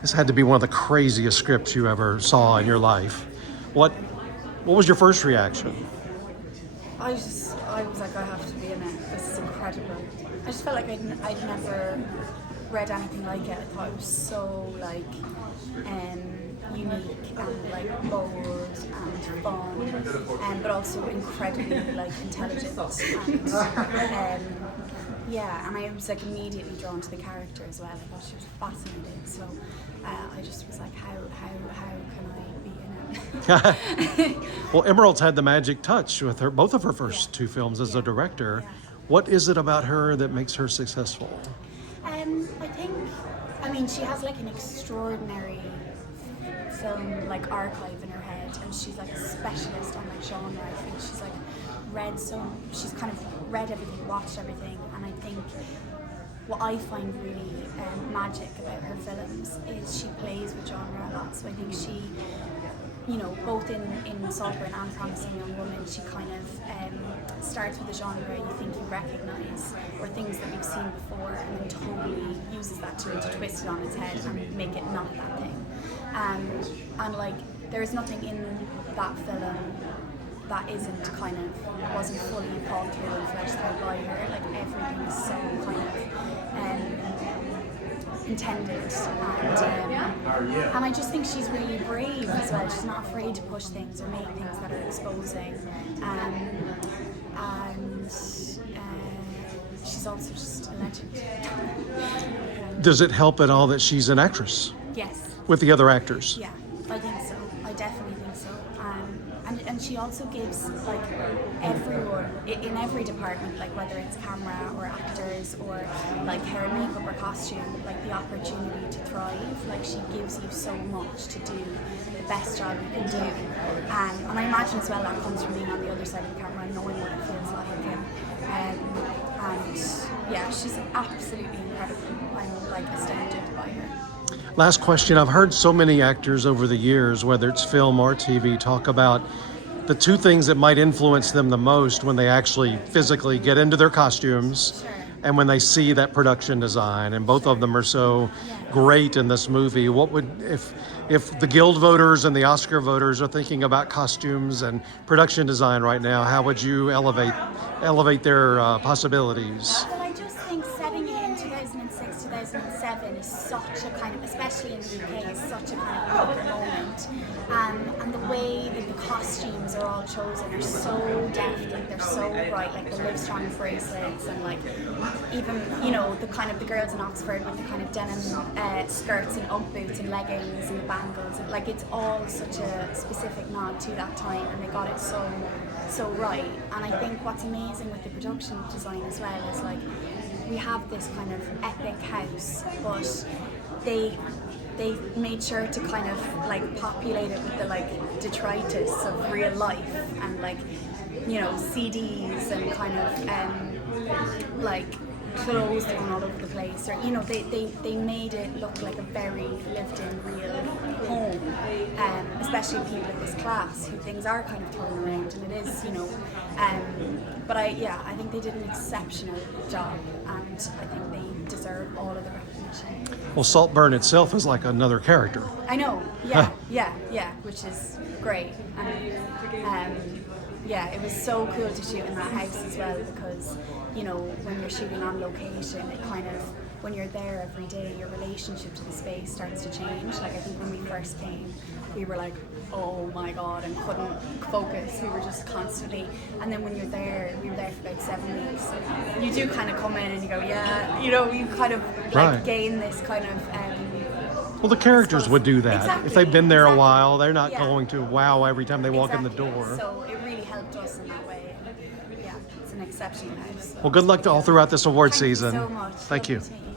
This had to be one of the craziest scripts you ever saw in your life. What was your first reaction? I was like, I have to be in it. This is incredible. I just felt like I'd never read anything like it. I thought it was so like unique and like bold and fun, but also incredibly like intelligent. And yeah, and I was like immediately drawn to the character as well. I thought she was fascinating. So I just was like, how can I be in it? Well, Emerald's had the magic touch with both of her first two films as a director. Yeah. What is it about her that makes her successful? I mean, she has like an extraordinary film like archive in her head, and she's like a specialist on like genre. I think she's like she's kind of read everything, watched everything, and I think what I find really magic about her films is she plays with genre a lot. So I think she, you know, both in Saltburn and Promising Young Woman, she kind of starts with a genre you think you recognise or things that you've seen before, and then totally uses that to twist it on its head and make it not that thing. And like, there is nothing in that film that wasn't fully thought through and fleshed out by her. Like, everything is so kind of intended, and I just think she's really brave as well. She's not afraid to push things or make things that are exposing, and she's also just a legend. Does it help at all that she's an actress Yes. with the other actors? Yeah, I think so. I definitely think so. And she also gives like everyone in every department, like whether it's camera or actors or like hair and makeup or costume, like the opportunity to thrive. Like, she gives you so much to do the best job you can do. And I imagine as well that comes from being on the other side of the camera and knowing what it feels like. And yeah, she's absolutely incredible. I'm like astounded by her. Last question. I've heard so many actors over the years, whether it's film or TV, talk about the two things that might influence them the most when they actually physically get into their costumes. Sure. And when they see that production design, and both of them are so great in this movie. What would, if the Guild voters and the Oscar voters are thinking about costumes and production design right now, how would you elevate their possibilities? Well, I just think setting it in 2006, 2007 is such a kind of, especially in the UK, is such a kind of proper moment. And the way that the costumes are all chosen are so deft, like they're so bright, like the Livestrong bracelets, and like even, you know, the kind of the girls in Oxford with the kind of denim skirts and ump boots and leggings and the bangles. And, like, it's all such a specific nod to that time, and they got it so right. And I think what's amazing with the production design as well is, like, we have this kind of epic house, but they made sure to kind of like populate it with the like detritus of real life, and like, you know, CDs and kind of like clothes thrown all over the place, or, you know, they made it look like a very lived in real home, especially people of this class who things are kind of thrown around, and it is, you know, but I think they did an exceptional job, and I think they deserve all of the recognition. Well, Saltburn itself is like another character. I know, yeah, which is great. And yeah, it was so cool to shoot in that house as well, because, you know, when you're shooting on location, it kind of, when you're there every day, your relationship to the space starts to change. Like, I think when we first came, we were like, oh my god, and couldn't focus. We were just constantly, and then when you're there, we were there for about 7 weeks. You do kind of come in and you go, yeah, you know, you kind of like gain this kind of. Well, the characters would do that. Exactly, if they've been there a while, they're not going to wow every time they walk in the door. So it really helped us in that way. And yeah, it's an exceptional house. Well, good luck all throughout this award Thank season. you so much. Thank Lovely you. to meet you.